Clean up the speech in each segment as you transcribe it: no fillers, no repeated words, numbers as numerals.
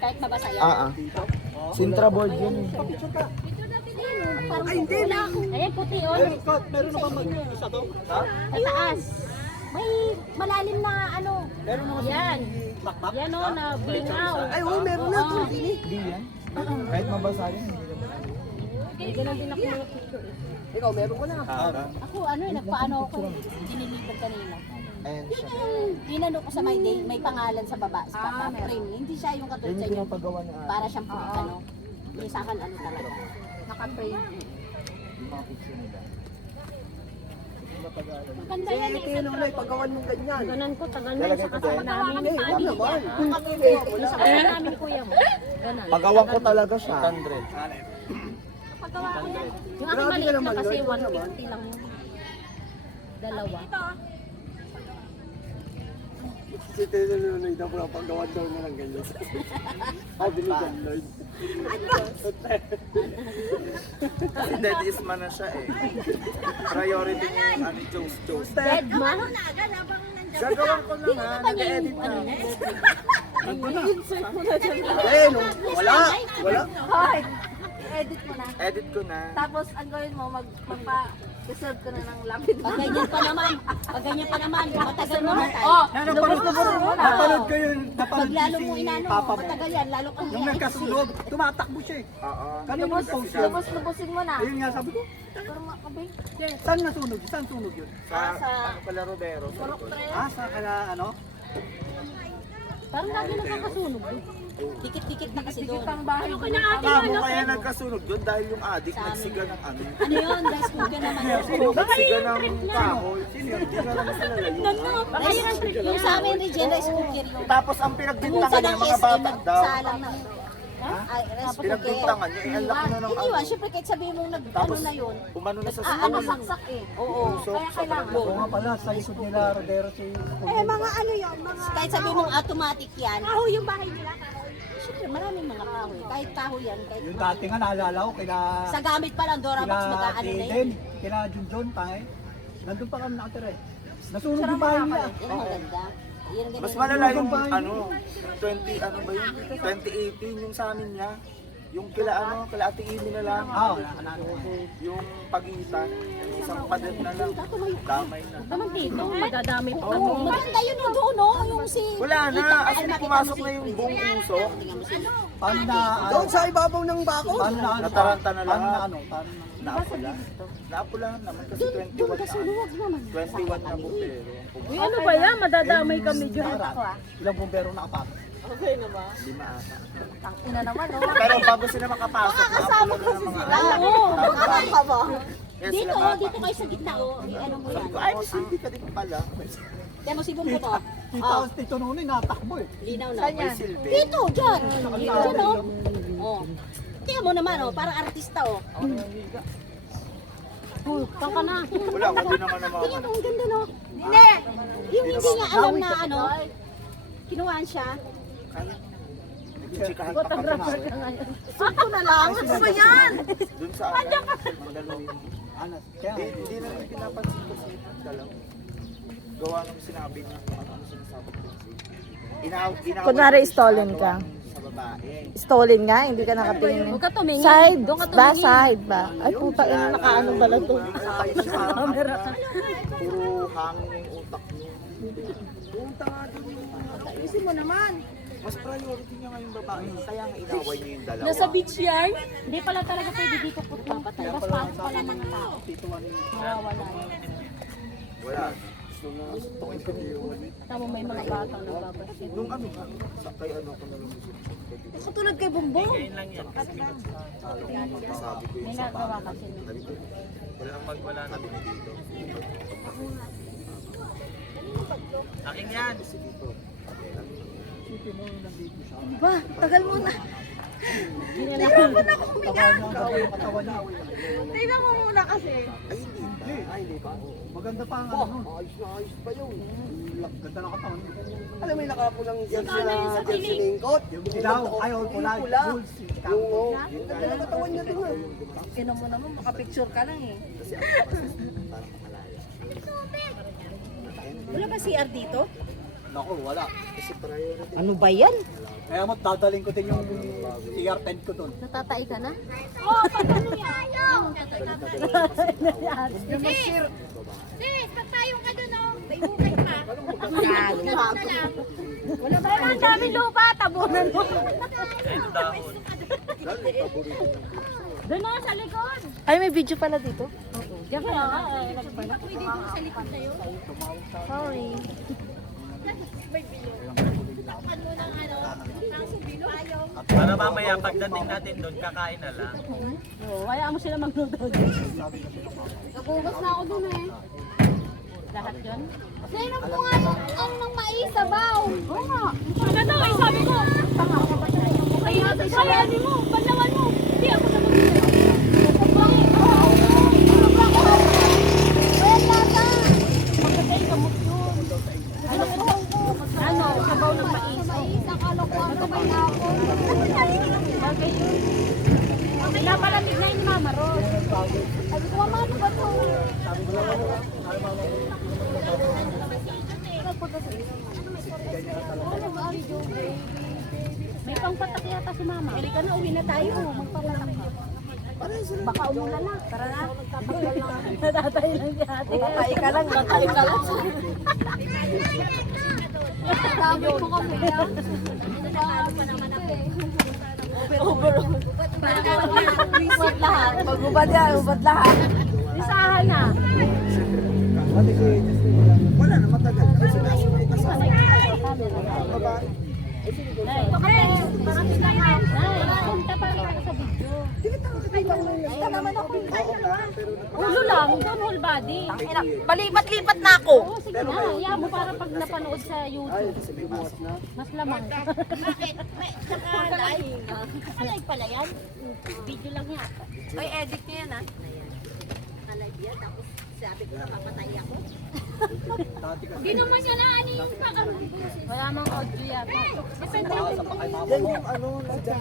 Kahit mabasa yan. Sintra board yun. Ay, hindi na. Ayan, puti o. Meron na ba mag-isa to? Mataas. May malalim na ano. Meron na Yan. Yan o, na blingaw. Ay, oo, meron na. Hindi yan. Kahit mabasa yun. Hindi ganun din ako mga picture. Ikaw, meron ko na. Ako, ano eh, nagpaano ako eh. Dinilipad kanina. Ayan siya. Inano ko sa may pangalan sa baba, sa frame. Hindi siya yung katulad Yan sa yung inyo. pinapagawa ni Ate. Para siyang ano. Yung sa akin ano talaga. Naka-frame. Yung mga picture nila. Maganda yan eh. Kaya nung paggawan mong ganyan. Ganan ko, tagal na Lalagay sa ko kasama dyan. namin. Yan naman. Yung sa kasama namin kuya mo. Ganan. Pagawan ko talaga siya. 100. Paggawa ko yan. Yung aking Grabe maliit ka na naman, kasi Lord. 150 lang yun. Dalawa. Si Tito Nunoy daw pala paggawan daw na lang ganyan. Sabi ni John Lloyd. Kasi dead is man na siya eh. Priority niya yung ano, Joes. Dead ma? Gagawin ko lang ha. Nag-edit na. Insert mo na dyan. Eh, no, wala. Hoy, edit mo na. Edit ko na. Tapos ang gawin mo, magpa-reserve ka na ng lapid. Pag ganyan pa naman, matagal mo na tayo. Oh, Napanood ko yun. Pag Napanood lalo ko mo si inano, Papa mo. matagal yan, lalo kang Nung nagkasunog, tumatakbo siya eh. Oo. Kanina nag-post yun. Lubos-lubosin mo na. Ayun nga sabi ko, Pero makabay. saan nasunog? Saan sunog yun? Sa ano pala Robero. Sa likod. Sa kana ano? Parang lagi nakakasunog doon. Dikit-dikit na kasi doon. Ang bahay ko na Kamo kaya nagkasunog doon dahil yung adik nagsiga ng ano. Ano yun? Rice cooker naman yun. Nagsiga ng kahoy. Sino yun? Hindi na naman sila layo. Yung sa amin, Regine, rice cooker yun. Tapos ang Yung pinagbintangan sa niya ng yung mga SM, bata daw. nagsalang ng ay, rice cooker. Pinagbintangan niya, eh, ang laki na ng Hindi ano. yun, syempre kahit sabihin mong ano Tapos na yun. umano na sa Ano school. saksak eh. Oo. Kaya kailangan. Oo nga pala, sa likod nila, Rodero si... Kahit sabihin mong automatic yan. Kahoy yung bahay nila. Syempre maraming mga kahoy. Kahit kahoy yan. Kahit Yung dati nga naalala ko, sa gamit pa lang, Dorabox mag-aano na yun. kila Junjun, tayo. Nandun pa kami nakatira eh. Nasunog yung bahay nila. Yan ang maganda. Yan ang Mas ganda. malala yung ano, 20, ano ba yun? 2018 yung sa amin niya. Yung kila ano, kila Ate Amy na lang. Wala ka na. Yung pagitan, isang padet na lang. Damay na. Naman dito, madadami pa. Oo. Maganda yun yung doon, no? Yung si... Wala na, as in pumasok na yung buong puso. Paano na, Doon sa ibabaw ng bako. paano na, Nataranta na paano na, lahat. paano na. Naapula. Naapula naman kasi Doon kasi 21 na. luwag naman. 21 na bumbero. Uy, ano ba yan? Madadamay kami dyan. Ilang bumbero nakapasok. Lima ata. Tangina naman, no? Pero bago sila makapasok, naapula na ng mga ano. Oo. Ka ba? Kaya Dito, sila dito kayo sa gitna, oh. Ano mo yan? Ay, hindi ka din pala. Kaya mo si Bumbo to. Tita, Tito Nunoy, natakbo eh. Linaw na. May silbi. Dito, dyan. Dyan, oh. Oh. Tingnan mo naman, oh. Parang artista, oh. Tangka na. Wala, hindi naman naman. Tingnan mo, ang ganda, no? Hindi. Yung hindi niya alam na, ano, kinuhaan siya. Chikahan pa kami na. Sakto na lang. Ano ba yan? Doon sa akin, madalawin. Anas, kaya Hindi na rin pinapansin ko si Dalaw. Gawa ng sinabi niya kung ano sinasabi ko. Kunwari, stolen ka. Sa babae. Stolen nga, hindi ka nakatingin. Huwag ka tumingin. Side Doon ka ba? tumingin. Side ba? Ay puta, ina nakaano pala to. Yung sakay siya sa camera. Puro hangin yung utak niya. Ayusin mo naman. Mas priority niya ngayong babae. Kaya nga inaway niya yung dalawa. Nasa beach yan? Hindi pala talaga pwede dito po papatay. Mas paano pala mga tao. Mawawala. Wala. Tama may mga batang nababasin. Nung ano nga, sa kay ano ko na lang gusto. Katulad kay Bumbong. Sabi ko May yung sa nagawa kasi. sabi ko, wala ang magwala na din dito. Akin yan! Kasi dito. Ba, tagal mo na. Tingnan mo muna kasi. Ay, hindi pa. Ay, hindi pa. Maganda pa ang ano nun. Ayos na ayos pa yun. Ganda ng katawan. Alam mo yung nakapulang jersey na jersey lingkot? Yung dilaw, ay, oh, pula, pula. bulls. Yung oh, yung ganda ng katawan niya din ah. Tingnan mo naman, makapicture ka lang eh. Kasi ako kasi parang makalaya. Wala ba CR dito? Naku, wala. Kasi priority. Ano ba yan? Kaya mo, dadaling ko din yung CR tent ko doon. Natatay ka na? Oh, pag ano yan? Sis, pag tayo ka doon, oh. May bukay pa. Ganun na lang. Wala ba? Ang daming lupa, tabunan mo. Doon na sa likod. Ay, may video pala dito. Diyan ka na. Pwede doon sa likod na yun. Sorry. Takpan mo ng ano, ng subilo. Ayaw. Para mamaya pagdating natin doon, kakain na lang. Hayaan mo sila magluto. Nagugas na ako doon eh. Lahat yun? Nainom ko nga ng mais sa baw. Oo nga. Maganda ay sabi ko. Kayanin mo, banlawan mo. Hindi ako na ano, sabaw ng mais. Akala ko ang sabay na ako. Bagay yun. Pinapalamig na yung Mama Ros. Sabi ko, Mama, ano ba ito? May pangpatak yata si Mama. Hindi ka na, uwi na tayo. Magpapatak ka. Baka umulan na. Tara na. Natatay lang si ate. Matay ka lang. Matay ka lang. Sabi ko kami yan. Sabi pa naman ako eh. Overall. Ubad lahat. Pag-ubad yan, ubad lahat. Lisahan na. Wala na, matagal. Kasi nasa may kasama. Babae. Ito ka eh. Baka sila ka. Punta pa rin ako sa video. Ito naman ako. Ulo lang, doon whole body. Balipat-lipat na ako. Oo, sige na. Hayaan mo para pag napanood sa YouTube. Mas lamang. Bakit? May live. Live pala yan? Video lang yata. Ay, edit niya yan ah. Live yan. Tapos sabi ko nakapatay ako. Hindi naman siya na ano yung pagkaroon. Wala mang audio yata. Depende ako. Yan yung ano, nandiyan.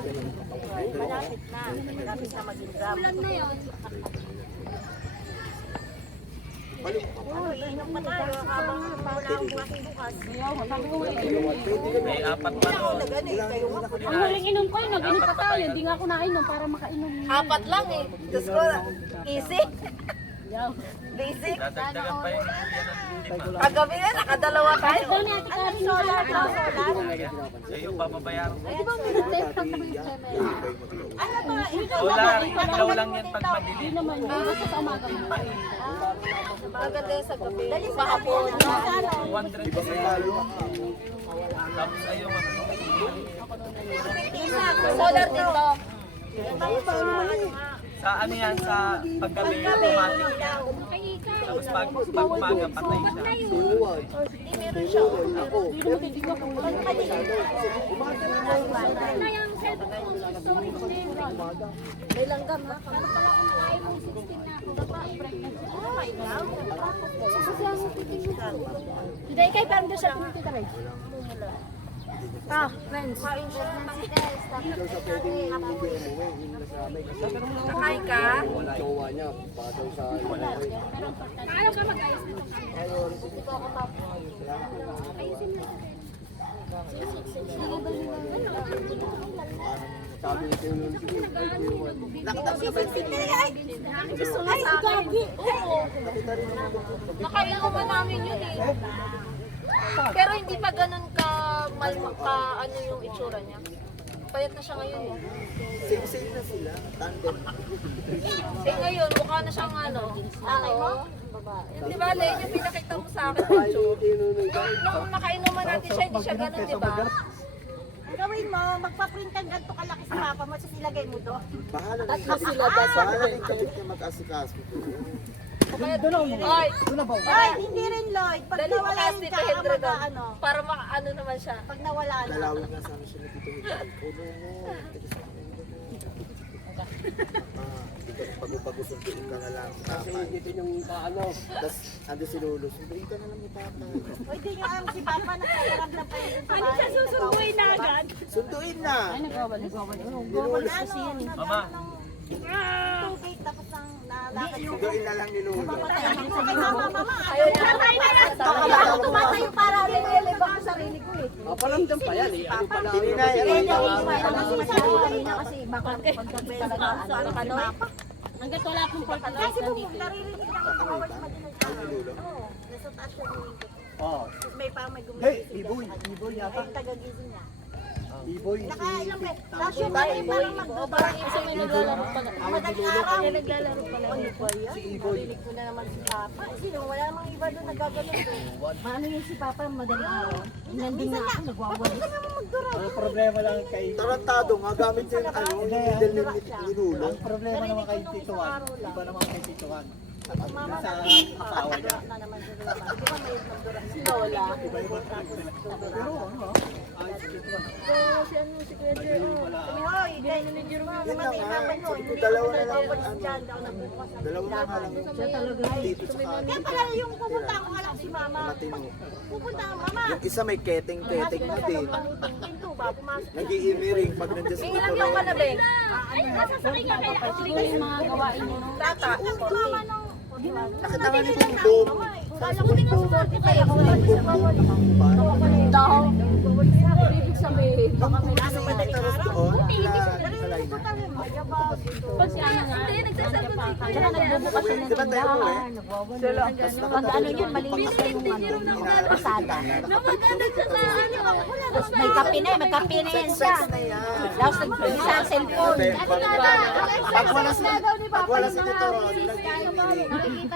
Malapit na. Malapit na maging grab. Ulan na yun. Inom pa tayo habang wala akong bukas. Sabi ko May apat pa doon. ang huling inom ko yun, nag-inom pa tayo. Hindi nga ako nainom para makainom. Apat lang eh. Diyos ko, easy. Basic. Dadagdagan pa yung lima. Kagabi na, nakadalawa tayo. Ito na, ati Karen, solar. Sa iyo, bababayaran. Di ba may nag-test ang ano ba? Solar, ilaw lang yan pag madilim. Hindi naman yun. Basta sa umaga mo. Maganda yung sa gabi. Mahapon. 200 kasi tayo. Tapos ayun, Solar din to. sa ano yan, sa paggabi, automatic yan. Tapos pag umaga, patay siya. May langgam na. Ano pala kung kaya mong 16 na ako? Oh my God. Kasi ang titig mo. Hindi, kay parang doon siya pumunta ka rin. Ah, friends. Kakain ka? Wala jowa niya. Baka daw sa... Paano ka mag-ayos nito? Sabi niya yung Ay, gagi. Oo. Nakainom ba namin yun eh. Pero hindi pa ganun ka ano yung itsura niya. Payat na siya ngayon eh. Same-same na sila. Tandem. Eh ngayon, mukha na siyang ano. Nanay mo? Di ba, Len, yung pinakita mo sa akin. Nung nakainuman natin siya, hindi siya ganun, di ba? Ang gawin mo, magpa-print ang ganito kalaki sa mapa mo, tapos ilagay mo doon. Bahala na bahala na yung kapit niya mag-asikaso. Ay, Ay, hindi rin, Lloyd. Pag dali mo nawala kasi yung kay Hendra doon. ano, Para makaano naman siya. pag nawala na. Dalawin nga sana siya na dito. Ulo mo. Pag-usunduin ka na lang. Kasi dito yung ano. Tapos, ando si Lolo. Sunduin ka na lang ni Papa. Pwede nyo ang si Papa nagkaramdam pa yun sa bahay. Ano siya susunduin na agad? Sunduin na! Ay, nagkawal. Ni Lolo. Kasi yan eh. Mama, Tubig, tapos ang Doon na lang nilulo. Tumatay yung para nililib ako sa sarili ko eh. Papalamdam pa yan eh. Ano pala? Kasi baka pagkabi talaga ano. Hanggat wala akong purpose Kasi kung nandito. naririnig lang ako hours madinig ka. Oo, nasa taas siya ng Oo. may pa may Hey, gumising. Iboy yata. Ay, taga-gising niya. Iboy. Nakailang eh. Tapos yung parang magdudurang Isa may naglalaro pala. madaling araw. May naglalaro pala. Ano ba yan? Narinig ko na naman si Papa. Sino? Wala namang iba doon nagagano'n doon. Maano yung si Papa madaling araw? Nandun na ako, nagwawalis. Bakit ka naman magdurang? Ang problema lang kay... Tarantado nga, gamit yung ano, yung needle nilulo. Ang problema naman kay Tito Juan, iba naman kay Tito Juan. Sa asawa niya. Na naman doon naman. Di ba may magdurang si Lola? Pero ano, ayos si Tito Juan. Si ano, si Kuya Jer. Sabi, hoy, dahil Yun naman na yung nga, naman yun. sabi ko, Hindi dalawa ako na lang, nag-watch ano, dyan. Daw nabukas. dalawa na nga lang. Siya talaga. Dito sa Kaya pala yung pupunta ako alam si Mama. matino. Pupunta ako, Mama. Yung isa may keteng-keteng na din. Pinto ba? Pumasok. Nag-iimiring pag nandiyan sa Ilang yung ka na, Beng? Siguro yung mga gawain niyo. Tata. Nakita nga ni Bumbong. Kala ko din ang sport kaya ako nga sa bawal. Daw. Ibig sabihin. Baka may taros doon. Pag si ano nga. Tsaka nagbubukas yun ng Di ba tayo po eh? tindahan. Pag ano yun, malinis na yung ano, pasada. Tapos may kape na, may kape na yan siya. Sex na yan. Tapos nag-isa ang cellphone. Pag wala si Tito Ron, nag-iimiring.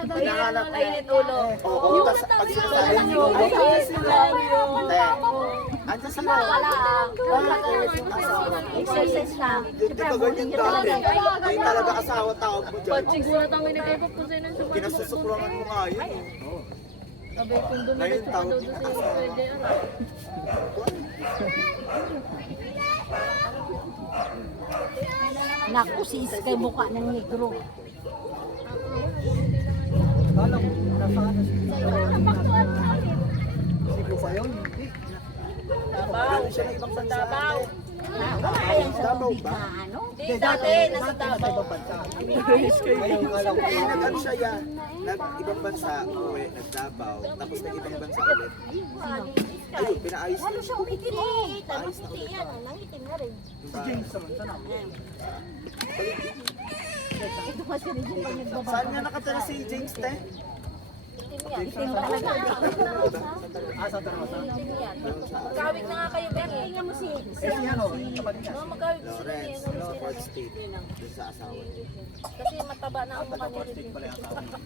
Hinahanap na. Init ulo. Oo, tas pag sinasabi niyo, ay, sila. Hindi. Andiyan sila. Wala yung asawa. Exercise lang. Di ba ganyan dati? Ay talaga asawa tawag mo dyan. Siguro kami nagkakapusay ng sumunod. Kinasusukurangan mo nga yun. Sabi kung doon Ngayon na tawag doon niya si asawa. Kuya Jer. Naku, sis kay mukha ng negro. Kala ko, nasaan na si Tito Juan. Sigo pa yun, hindi. Meron siya ng ibang bansa. Wala kayang sa Davao tubig ba? na ano? Di, dati, nasa Davao. Ngayon, kala ko, Eh, nag-ano siya yan. Nag-ibang bansa, uwi, nag-Davao, tapos nag-ibang bansa ulit. Ayun, pinaayos Ano niya. siya umitim eh. Puti yan. Nangitim na rin. si James naman, saan ako? Ito kasi rin yung pag nagbaba. Saan nga nakatira si James, te? Itim talaga. Ah, sa Tarmasa? Magkawig na nga kayo, Beng. Tingnan mo si... Eh, si ano, kapatid niya. Magkawig na sila Lawrence, niya. Fort State. Doon sa asawa niya. Kasi mataba na ang mukha niya. Stick pala yung asawa niya.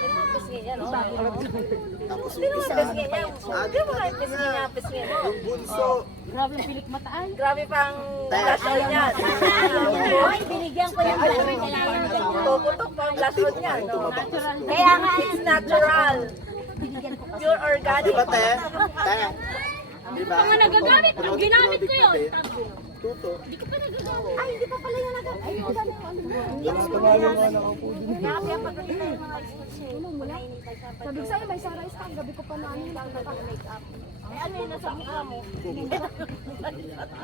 Pero yung pisngi niya, no? Tapos Sino yung ang isa, pisngi niya? Di ba kayo pisngi niya, pisngi mo? yung bunso, Grabe ang pilik mataan. Grabe pang blushon niya. Hoy, binigyan ko yung balaman. Kaya yan ganyan. Tututok pa ang blushon niya, no? Kaya nga, It's natural. binigyan ko kasi. Pure organic. di ba, te? Te? Di ba? Mga nagagamit, ang ginamit ko yun. Tuto. Ay, hindi pa pala yung nagag... Ay, wala na yung ano mo. Hindi Tapos tumalo nga lang ako po din. Kaya pagdating tayo mga exercise. Sabi ko sa'yo, may sunrise ka. Ang gabi ko pa na ano lang nag-make-up. Ay, ano yun nasa mukha mo?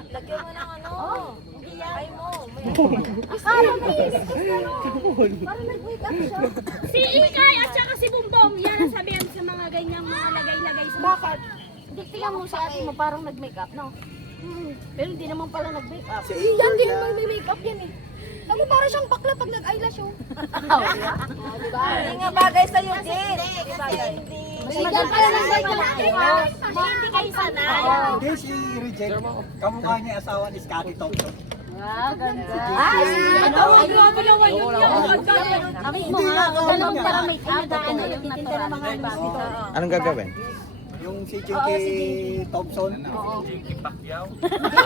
Lagyan mo ng ano. Ay mo. Akala na Parang nag-wake up siya. Si Ikay at saka si Bumbong, yan ang sabihan sa mga ganyang mga lagay-lagay sa Bakit? Hindi, tingnan mo sa atin mo, parang nag-make-up, no? Pero hindi naman pala nag-make up. Si Igor Hindi yan. naman may make-up yan eh. Ano, parang siyang bakla pag nag-eyelash oh. Diba? Hindi nga bagay sa'yo din. Hindi bagay. Mas maganda pala nag-eyelash. Hindi kayo sanay. Hindi, si Reject. Kamukha niya yung asawa ni Scotty Thompson. Ay, ano? Grabe naman yun yun. Kami mo nga, ganun pala make-up. Ano, nagtitinda ng mga dito. Anong gagawin? Yung si Chinky Thompson. Jinky Pacquiao.